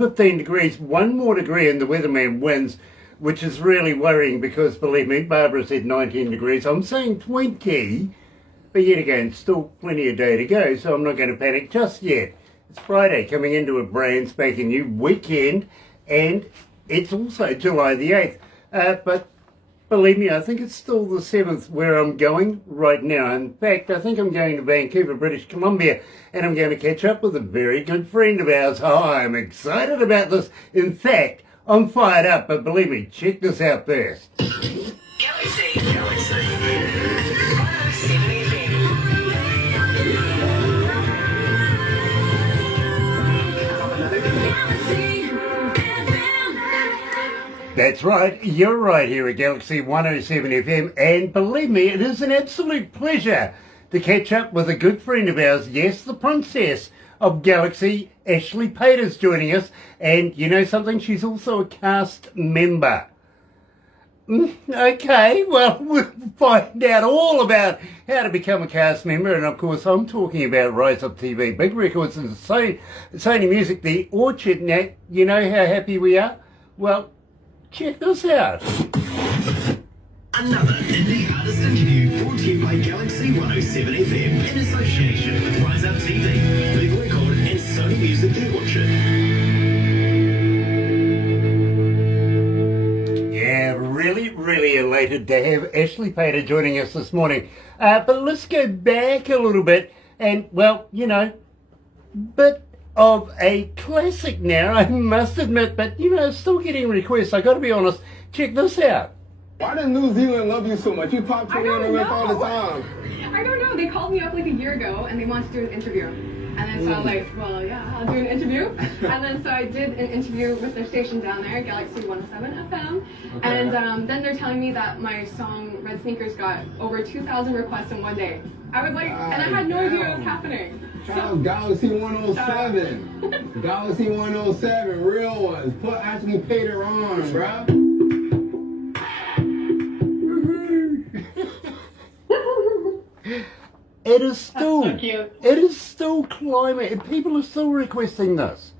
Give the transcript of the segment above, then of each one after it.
15 degrees, one more degree and the weatherman wins, which is really worrying because, believe me, Barbara said 19 degrees. I'm saying 20, but yet again, still plenty of day to go, so I'm not going to panic just yet. It's Friday, coming into a brand spanking new weekend, and it's also July the 8th. But believe me, I think it's still the 7th where I'm going right now. In fact, I think I'm going to Vancouver, British Columbia, and I'm going to catch up with a very good friend of ours. Oh, I'm excited about this. In fact, I'm fired up, but believe me, check this out first. Galaxy. That's right, you're right here at Galaxy 107 FM, and believe me, it is an absolute pleasure to catch up with a good friend of ours, yes, the princess of Galaxy, Ashley Pater's joining us, and you know something, she's also a cast member. Okay, well, we'll find out all about how to become a cast member, and of course I'm talking about Rise Up TV, Big Records and Sony Music, The Orchard. Now, you know how happy we are? Well, check this out. Another indie artist interview brought to you by Galaxy 107 FM in association with Rise Up TV, Big Record and Sony Music The Orchard. Yeah, really elated to have Ashley Pater joining us this morning. But let's go back a little bit and, well, you know, bit of a classic now, I must admit, but you know, still getting requests. I got to be honest. Check this out. Why does New Zealand love you so much? You talk to them all the time. I don't know. They called me up like a year ago and they wanted to do an interview. And then so I was like, well, yeah, I'll do an interview. And then so I did an interview with their station down there, galaxy 107 FM. Okay. And then they're telling me that my song Red Sneakers got over 2,000 requests in one day. I was like, and I had no idea what was happening. So, Galaxy 107. Galaxy 107, real ones. Put Ashley Pater on, bruh. It is still, so cute. It is still climbing, and people are still requesting this.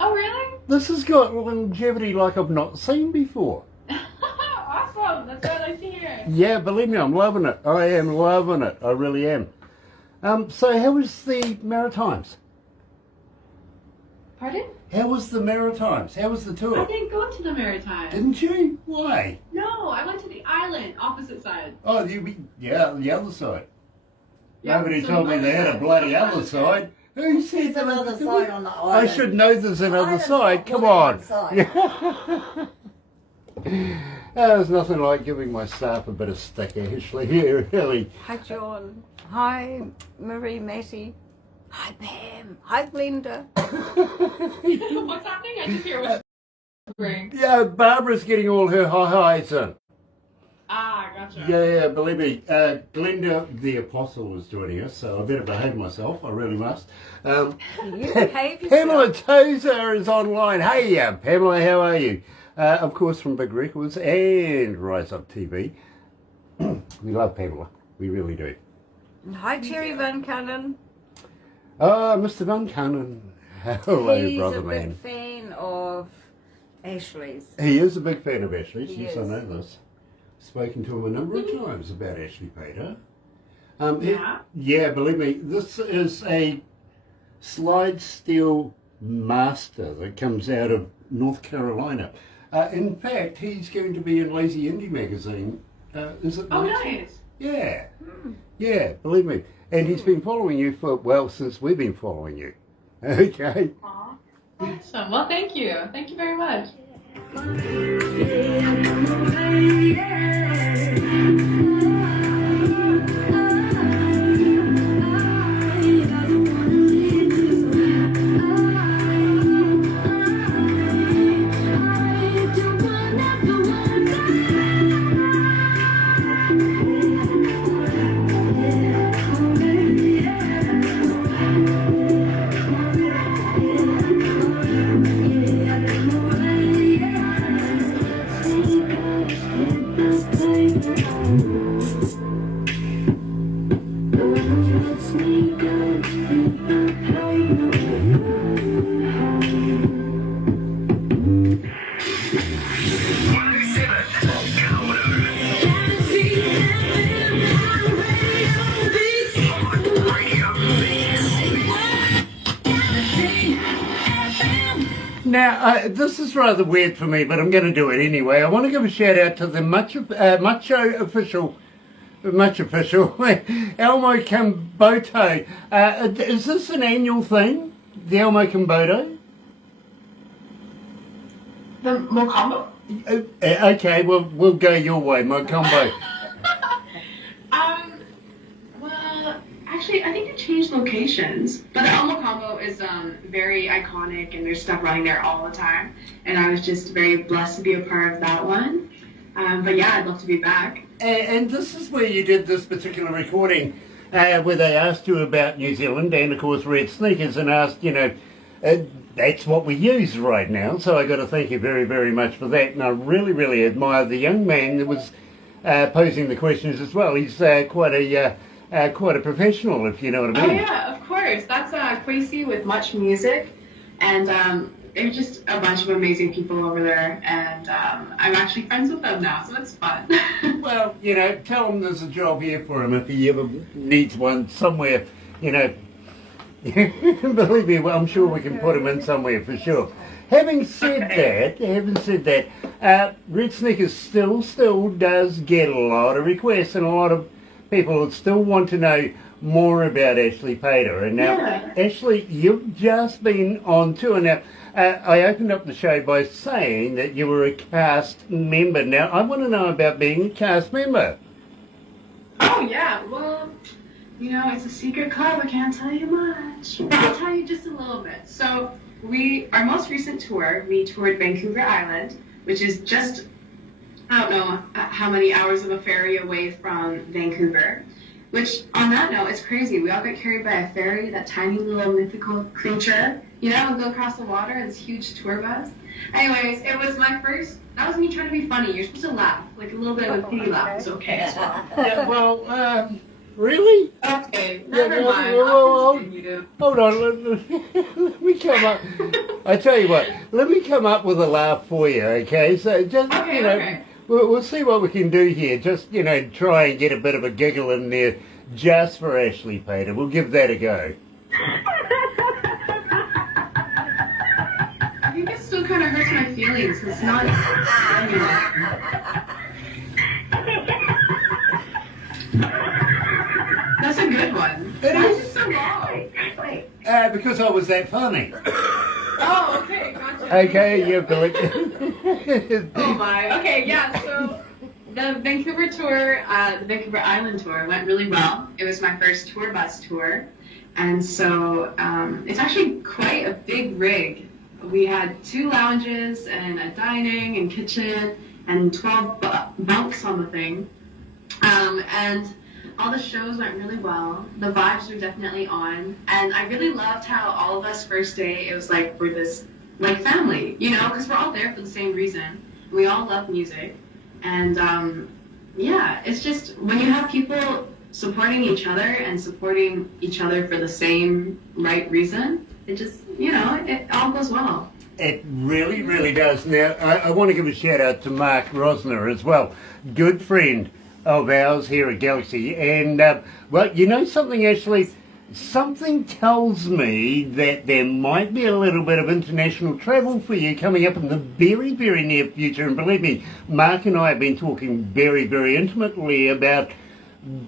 Oh, really? This has got longevity like I've not seen before. Awesome. That's what I like to hear. Yeah, believe me, I'm loving it. I am loving it. I really am. So how was the Maritimes? Pardon? How was the Maritimes? How was the tour? I didn't go to the Maritimes. Didn't you? Why? No, I went to the island, opposite side. Oh, yeah, the other side. Yeah, Nobody so told me they had a bloody other side. Who said There's another side on the island. I should know there's another Island's side. not Come more on. than one side. There's nothing like giving my staff a bit of stick, Ashley. Yeah, really. Hi, John. Hi, Marie, Matty. Hi, Pam. Hi, Glenda. What's happening? I just hear what's ring. Yeah, Barbara's getting all her highs in. Ah, gotcha. Yeah, believe me. Glenda the Apostle was joining us, so I better behave myself. I really must. You behave yourself. Pamela Tozer is online. Hey, Pamela, how are you? Of course, from Big Records and Rise Up TV. We love Pamela. We really do. Hi, Terry Van Cannon. Mr. Van Cannon. Hello, He's brother a man. big fan of Ashley's. He is a big fan of Ashley's. He Yes, is. I know this. Spoken to him a number of times about Ashley Pater. Yeah? Believe me, this is a slide steel master that comes out of North Carolina. In fact, he's going to be in Lazy Indie magazine. Is it? Oh, next nice. year? Yeah. Yeah, believe me. And he's been following you for, well, since we've been following you. Okay. Aw. Awesome. Well, thank you. Thank you very much. Now, this is rather weird for me, but I'm going to do it anyway. I want to give a shout out to the much official, Elmo Camboto. Is this an annual thing, the Elmo Camboto? The Mocambo? Okay, we'll go your way, Mocambo. Well, actually, I think they changed locations. But the El Mocambo is very iconic, and there's stuff running there all the time. And I was just very blessed to be a part of that one. But yeah, I'd love to be back. And this is where you did this particular recording, where they asked you about New Zealand and, of course, red sneakers, and asked, that's what we use right now. So I got to thank you very, very much for that. And I really, really admire the young man that was posing the questions as well. He's quite a professional, if you know what I mean. Oh yeah, of course. That's Quasi with Much Music, and they're just a bunch of amazing people over there, and I'm actually friends with them now, so it's fun. Well, tell him there's a job here for him if he ever needs one somewhere, Believe me, well, I'm sure we can put him in somewhere for sure. Having said that, Red Sneakers still does get a lot of requests, and a lot of people still want to know more about Ashley Pater. And now, Ashley, you've just been on tour. Now, I opened up the show by saying that you were a cast member. Now, I want to know about being a cast member. Oh yeah, well, it's a secret club. I can't tell you much. I'll tell you just a little bit. So our most recent tour, we toured Vancouver Island, which is just, I don't know how many hours of a ferry away from Vancouver. Which, on that note, it's crazy. We all got carried by a ferry, that tiny little mythical creature, and go across the water in this huge tour bus. Anyways, it was that was me trying to be funny. You're supposed to laugh, like a little bit of a pity laugh is okay as well. Yeah, well, really? Okay, never mind. Well, I'll continue. hold on, let me come up. I tell you what, let me come up with a laugh for you, okay? So just, Okay. We'll see what we can do here. Just, try and get a bit of a giggle in there just for Ashley Pater. We'll give that a go. I think it still kind of hurts my feelings. It's not That's a good one. Why is it so long? Because I was that funny. Oh, okay, gotcha. Okay, you Billy. Oh my. Okay, yeah, so the Vancouver tour, the Vancouver Island tour went really well. It was my first tour bus tour. And so it's actually quite a big rig. We had 2 lounges and a dining and kitchen and 12 bunks on the thing. And all the shows went really well. The vibes were definitely on. And I really loved how all of us first day, it was like we're this family, because we're all there for the same reason. We all love music. And it's just when you have people supporting each other and supporting each other for the same right reason, it just, it all goes well. It really, really does. Now, I want to give a shout out to Mark Rosner as well. Good friend of ours here at Galaxy. And, something, Ashley, something tells me that there might be a little bit of international travel for you coming up in the very, very near future. And believe me, Mark and I have been talking very, very intimately about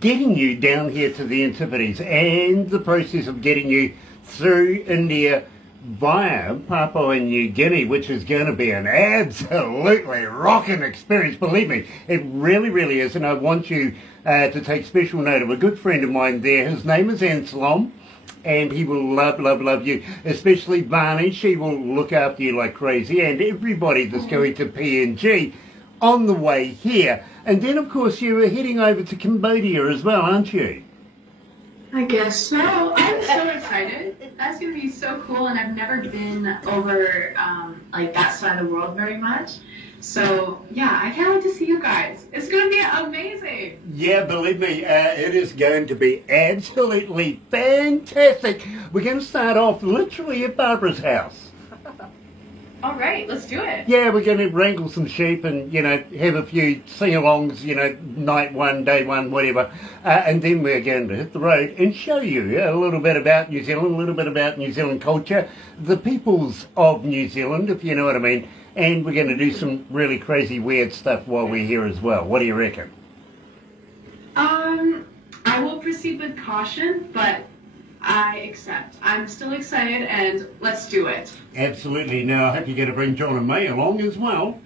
getting you down here to the Antipodes and the process of getting you through India via Papua New Guinea, which is going to be an absolutely rocking experience. Believe me, it really, really is. And I want you to take special note of a good friend of mine there. His name is Anselm, and he will love, love, love you. Especially Barney. She will look after you like crazy. And everybody that's going to PNG on the way here. And then, of course, you are heading over to Cambodia as well, aren't you? I guess so. I'm so excited. That's going to be so cool, and I've never been over that side of the world very much. So, yeah, I can't wait to see you guys. It's going to be amazing. Yeah, believe me, it is going to be absolutely fantastic. We're going to start off literally at Barbara's house. All right, let's do it. Yeah, we're going to wrangle some sheep and, have a few sing-alongs, night one, day one, whatever. And then we're going to hit the road and show you a little bit about New Zealand, a little bit about New Zealand culture, the peoples of New Zealand, if you know what I mean. And we're going to do some really crazy, weird stuff while we're here as well. What do you reckon? I will proceed with caution, but I accept. I'm still excited, and let's do it. Absolutely. Now, I hope you're going to bring John and May along as well.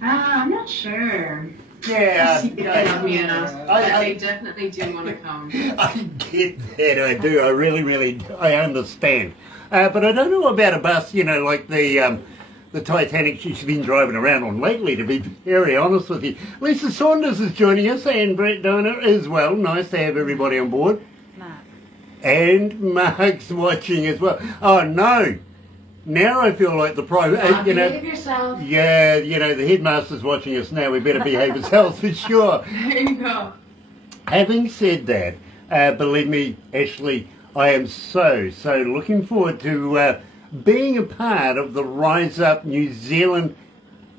I'm not sure. Yeah. They love me enough, but they definitely do want to come. I get that, I do. I really, I understand. But I don't know about a bus, like the Titanic she's been driving around on lately, to be very honest with you. Lisa Saunders is joining us, and Brett Donner as well. Nice to have everybody on board. Mark. And Mark's watching as well. Oh, no. Now I feel like the pro... behave yourself. Yeah, the headmaster's watching us now. We better behave ourselves for sure. There you go. Having said that, believe me, Ashley, I am so looking forward to being a part of the Rise Up New Zealand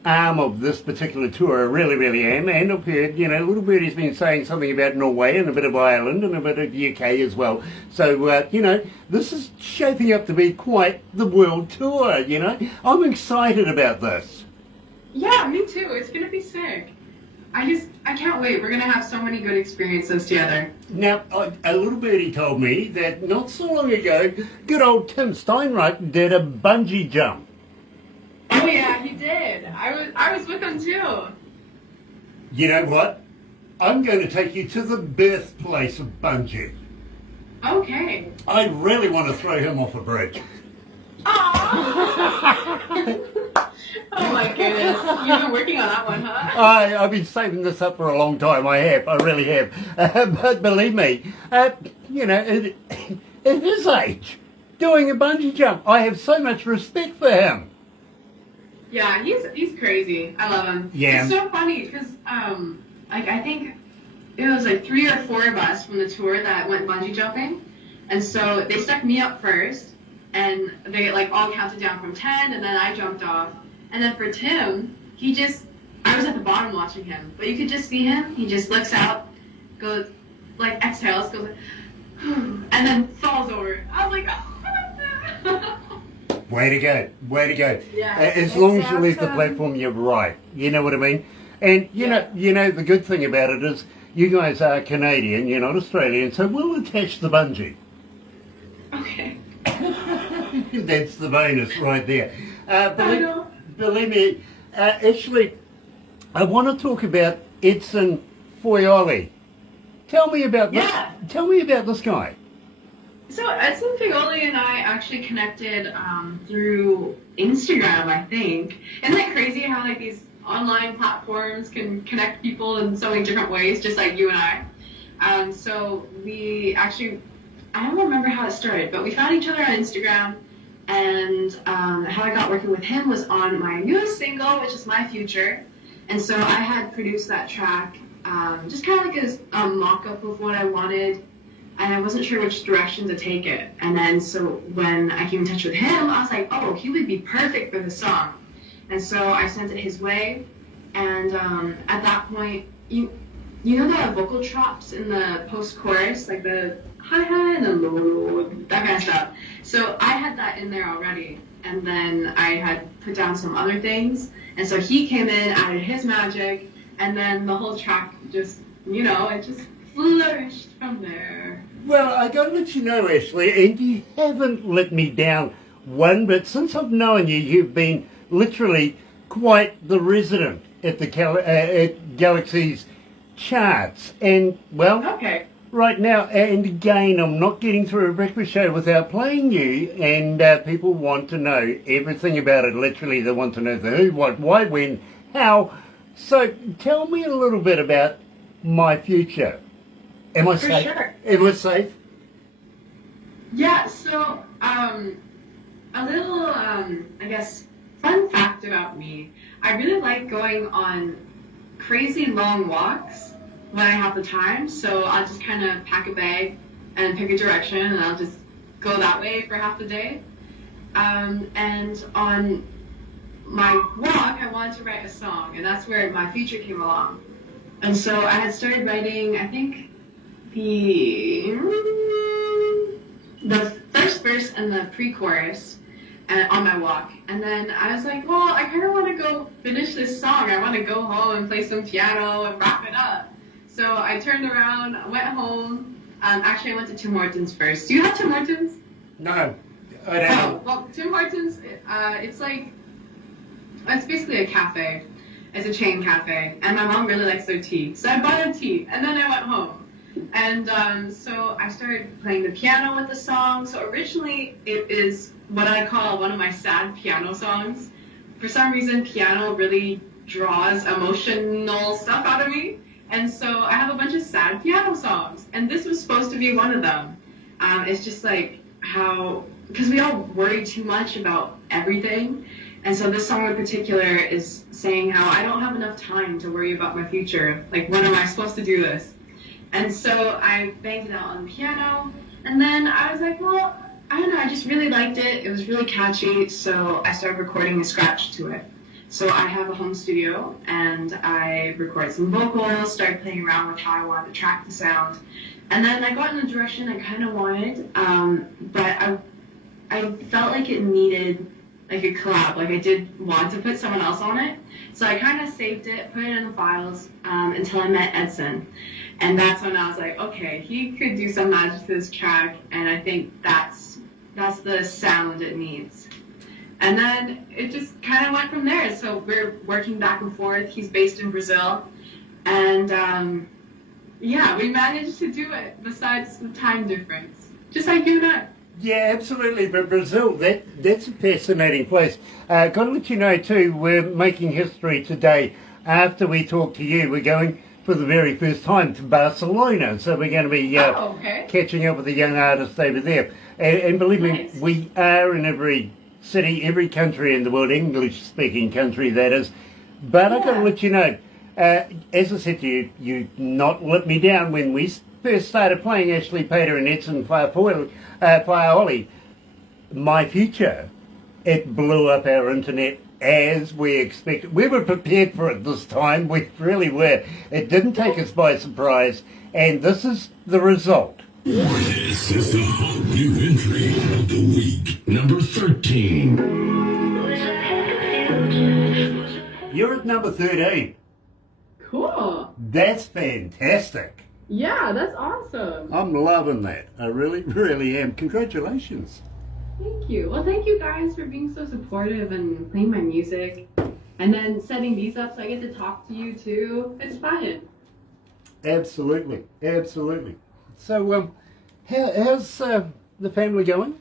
arm of this particular tour. I really am. And I've heard, Little Birdie's been saying something about Norway and a bit of Ireland and a bit of UK as well. So, this is shaping up to be quite the world tour, I'm excited about this. Yeah, me too. It's going to be sick. I can't wait. We're going to have so many good experiences together. Now, a Little Birdie told me that not so long ago, good old Tim Steinreich did a bungee jump. Oh yeah, he did. I was with him too. You know what? I'm going to take you to the birthplace of bungee. Okay. I really want to throw him off a bridge. Aww. Oh my goodness. You've been working on that one, huh? I've been saving this up for a long time. I really have. But believe me, at his age, doing a bungee jump, I have so much respect for him. Yeah, he's crazy. I love him. Yeah. It's so funny because I think it was like 3 or 4 of us from the tour that went bungee jumping, and so they stuck me up first, and they all counted down from 10, and then I jumped off, and then for Tim, I was at the bottom watching him, but you could just see him. He just looks out, goes exhales, goes and then falls over. I was like, oh. Way to go. Yeah. As long as you leave the platform, you're right. You know what I mean? And you know the good thing about it is you guys are Canadian, you're not Australian, so we'll attach the bungee. Okay. That's the bonus right there. I know. Believe me, actually, I want to talk about Edson Foyoli. Tell me about this guy. So Edson Fioli and I actually connected through Instagram, I think. Isn't that crazy how these online platforms can connect people in so many different ways, just like you and I? So we actually, I don't remember how it started, but we found each other on Instagram, and how I got working with him was on my newest single, which is My Future. And so I had produced that track, just kind of like a mock-up of what I wanted, and I wasn't sure which direction to take it. And then so when I came in touch with him, I was like, oh, he would be perfect for the song. And so I sent it his way, and at that point, you know the vocal chops in the post-chorus, like the hi and the low, that kind of stuff. So I had that in there already, and then I had put down some other things, and so he came in, added his magic, and then the whole track just, it just flourished from there. Well, I got to let you know, Ashley, and you haven't let me down one bit. Since I've known you, you've been literally quite the resident at the at Galaxy's charts. And, well, Okay. right now, and again, I'm not getting through a breakfast show without playing you, and people want to know everything about it. Literally, they want to know the who, what, why, when, how. So tell me a little bit about My Future. Am I safe? Sure. Am I safe? Yeah, so a little, I guess, fun fact about me. I really like going on crazy long walks when I have the time. So I'll just kind of pack a bag and pick a direction, and I'll just go that way for half the day. And on my walk, I wanted to write a song, and that's where my future came along. And so I had started writing, I think, the first verse and the pre-chorus on my walk. And then I was like, well, I kind of want to go finish this song. I want to go home and play some piano and wrap it up. So I turned around, went home. Actually, I went to Tim Hortons first. Do you have Tim Hortons? No, I don't. Oh, well, Tim Hortons, it's basically a cafe. It's a chain cafe. And my mom really likes their tea. So I bought a tea, and then I went home. And so I started playing the piano with the song. So originally, it is what I call one of my sad piano songs. For some reason, piano really draws emotional stuff out of me. And so I have a bunch of sad piano songs. And this was supposed to be one of them. It's just like how, because we all worry too much about everything. And so this song in particular is saying how I don't have enough time to worry about my future. Like, when am I supposed to do this? And so I banged it out on the piano. And then I was like, well, I don't know, I just really liked it. It was really catchy. So I started recording a scratch to it. So I have a home studio, and I record some vocals, started playing around with how I wanted to track the sound. And then I got in the direction I kind of wanted, but I felt like it needed like a collab. Like, I did want to put someone else on it. So I kind of saved it, put it in the files until I met Edson. And that's when I was like, okay, he could do some magic to this track, and I think that's the sound it needs. And then it just kind of went from there. So we're working back and forth. He's based in Brazil. And yeah, we managed to do it besides the time difference. Just like you and I. Yeah, absolutely. But Brazil, that's a fascinating place. Got to let you know too, we're making history today. After we talk to you, we're going for the very first time to Barcelona. So we're going to be catching up with a young artist over there. And believe me, we are in every city, every country in the world, English-speaking country that is. But I've got to let you know, as I said to you, you not let me down when we first started playing Ashley, Peter and Edson Fire My Future. It blew up our internet as we expected. We were prepared for it this time. We really were. It didn't take us by surprise. And this is the result. This is the hot new entry of the week, number 13. You're at number 13. Cool. That's fantastic. Yeah, that's awesome. I'm loving that. I really, really am. Congratulations. Thank you. Well, thank you guys for being so supportive and playing my music. And then setting these up so I get to talk to you too. It's fun. Absolutely. Absolutely. So, how's the family going?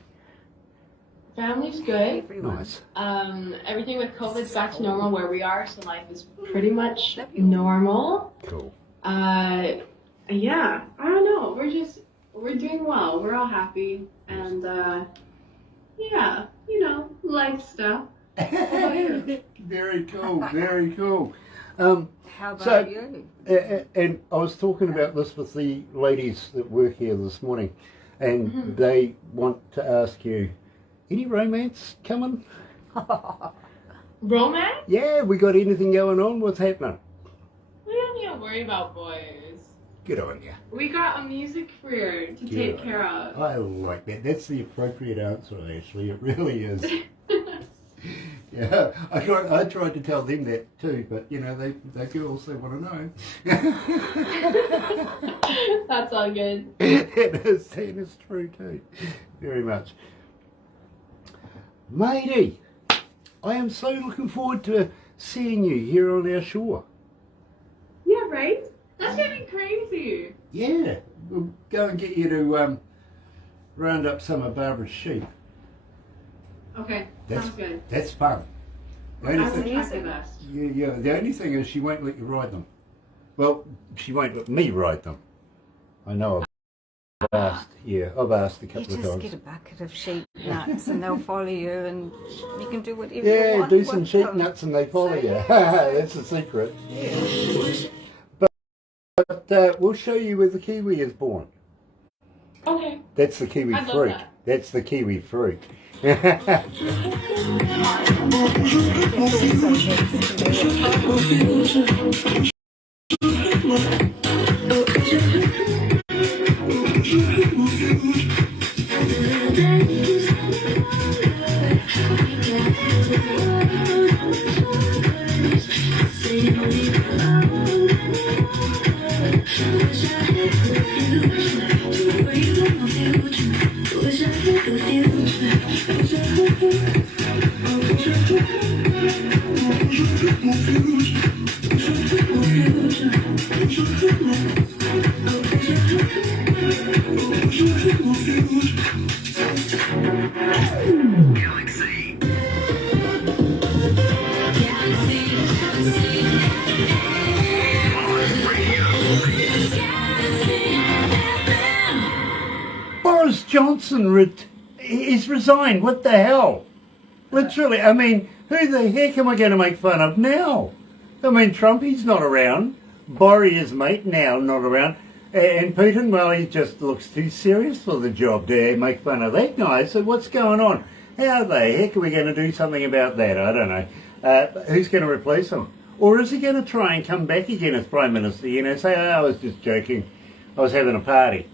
Family's good. Nice. Everything with COVID's back to normal where we are, so life is pretty much normal. Cool. Yeah, I don't know. We're doing well. We're all happy. And, yeah, you know, life stuff. Very cool, very cool. How about you? And I was talking about this with the ladies that work here this morning, and they want to ask you, any romance coming? Romance? Yeah, we got anything going on? What's happening? We don't need to worry about boys. Good on you. We got a music career to take care of. I like that. That's the appropriate answer, actually. It really is. Yeah, I tried to tell them that too, but you know, they girls, they want to know. That's all good. It is true too. Very much. Matey, I am so looking forward to seeing you here on our shore. Yeah, right? That's gonna be crazy. Yeah, we'll go and get you to round up some of Barbara's sheep. Okay, sounds good. That's fun. The I only will thing, try my best. yeah, the only thing is she won't let you ride them. Well, she won't let me ride them. I know I've asked a You couple of just times. get a bucket of sheep nuts and they'll follow you and you can do whatever you Yeah, want. do some with sheep them. nuts and they follow you. yeah. That's the secret. But we'll show you where the kiwi is born. Okay. That's the kiwi I'd love fruit. that. That's the kiwi fruit. Galaxy. Boris Johnson is resigned. What the hell? Literally, I mean, who the heck am I going to make fun of now? I mean, Trump, he's not around. Boris, his mate, now not around. And Putin, well, he just looks too serious for the job to make fun of that guy. So what's going on? How the heck are we going to do something about that? I don't know. Who's going to replace him? Or is he going to try and come back again as Prime Minister? You know, say, oh, I was just joking. I was having a party.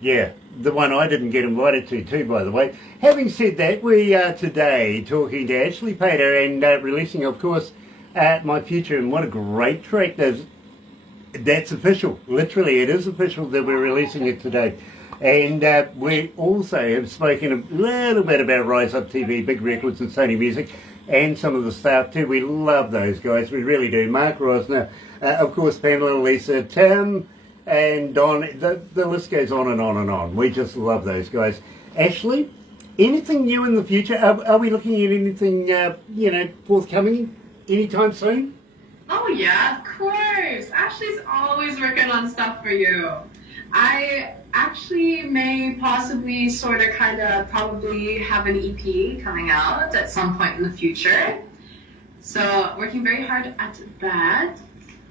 Yeah, the one I didn't get invited to too, by the way. Having said that, we are today talking to Ashley Pater and releasing, of course, My Future. And what a great track. That's official. Literally, it is official that we're releasing it today. And we also have spoken a little bit about Rise Up TV, Big Records and Sony Music, and some of the staff too. We love those guys. We really do. Mark Rosner, of course, Pamela, Lisa, Tim, and Don. The list goes on and on and on. We just love those guys. Ashley, anything new in the future? Are we looking at anything, forthcoming anytime soon? Oh yeah, of course. Ashley's always working on stuff for you. I actually may possibly probably have an EP coming out at some point in the future. So working very hard at that.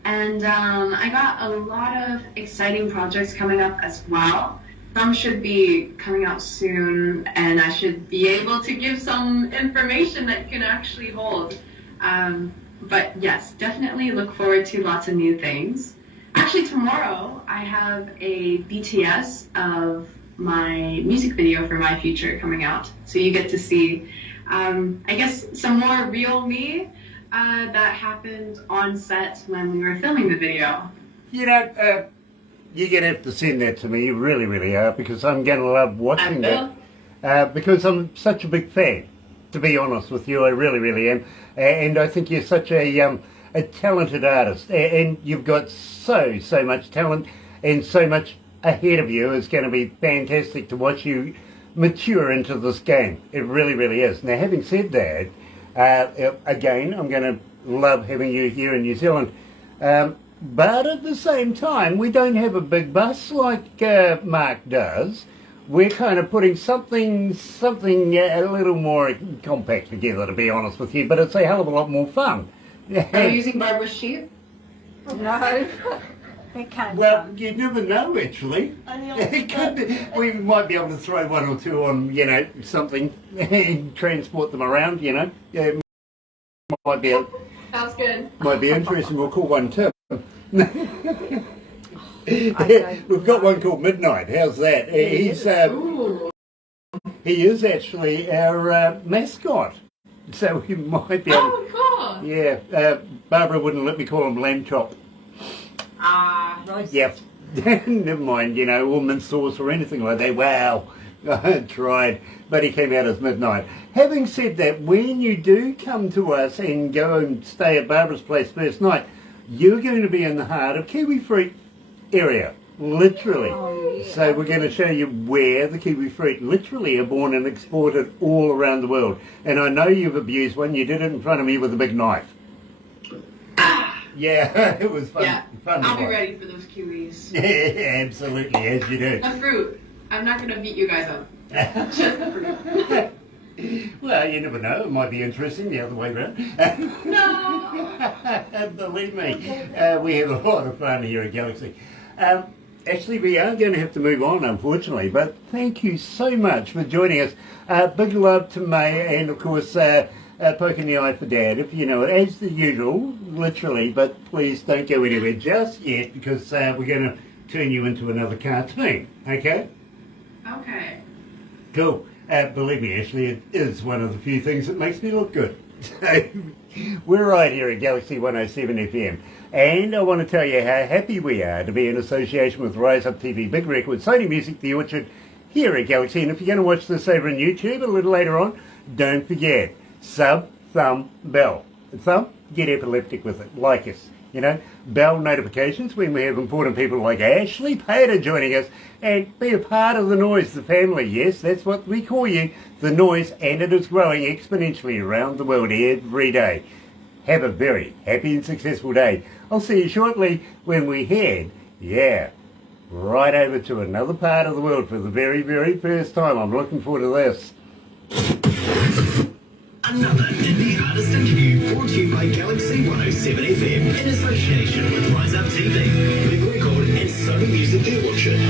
And I got a lot of exciting projects coming up as well. Some should be coming out soon, and I should be able to give some information that you can actually hold. But yes, definitely look forward to lots of new things. Actually, tomorrow I have a BTS of my music video for My Future coming out. So you get to see, I guess, some more real me that happened on set when we were filming the video. You know, you're going to have to send that to me. You really, really are, because I'm going to love watching that. Because I'm such a big fan, to be honest with you. I really, really am. And I think you're such a talented artist. And you've got so much talent and so much ahead of you. It's going to be fantastic to watch you mature into this game. It really, really is. Now, having said that, again, I'm going to love having you here in New Zealand. But at the same time, we don't have a big bus like Mark does. We're kind of putting something a little more compact together, to be honest with you. But it's a hell of a lot more fun. Are you using Barbara's sheep? No, it can't. Well, you never know, actually. It could be, we might be able to throw one or two on, something and transport them around, Yeah, might be Sounds good. might be interesting. We'll call one Tim. We've got one called Midnight. How's that? He is actually our mascot. So we might be able Oh, cool. Yeah, Barbara wouldn't let me call him Lamb Chop. Roast. Yep. Never mind, or mint sauce or anything like that. Wow. I tried, but he came out as Midnight. Having said that, when you do come to us and go and stay at Barbara's place first night, you're going to be in the heart of Kiwi Fruit area, literally. Oh, yeah. So we're going to show you where the Kiwi Fruit literally are born and exported all around the world. And I know you've abused one. You did it in front of me with a big knife. Yeah, it was fun. Yeah, fun to I'll be watch. ready for those kiwis. Yeah, absolutely, as you do. The fruit. I'm not going to beat you guys up. Just the fruit. Well, you never know. It might be interesting the other way around. No. Believe me, we have a lot of fun here at Galaxy. Actually, we are going to have to move on, unfortunately, but thank you so much for joining us. Big love to May, and of course, poking the eye for Dad, if you know it, as the usual, literally, but please don't go anywhere just yet, because we're going to turn you into another cartoon, okay? Okay. Cool. Believe me, Ashley, it is one of the few things that makes me look good. So, we're right here at Galaxy 107 FM, and I want to tell you how happy we are to be in association with Rise Up TV, Big Record, Sony Music, The Orchard, here at Galaxy. And if you're going to watch this over on YouTube a little later on, don't forget, sub, thumb, bell. Thumb, get epileptic with it, like us. You know, bell notifications when we have important people like Ashley Pater joining us, and be a part of the noise, the family. Yes, that's what we call you, the noise, and it is growing exponentially around the world every day. Have a very happy and successful day. I'll see you shortly when we head, right over to another part of the world for the very, very first time. I'm looking forward to this. Another indie artist interview brought to you by Galaxy 107 FM in association with Rise Up TV, Big Record and Sony Music The Orchard.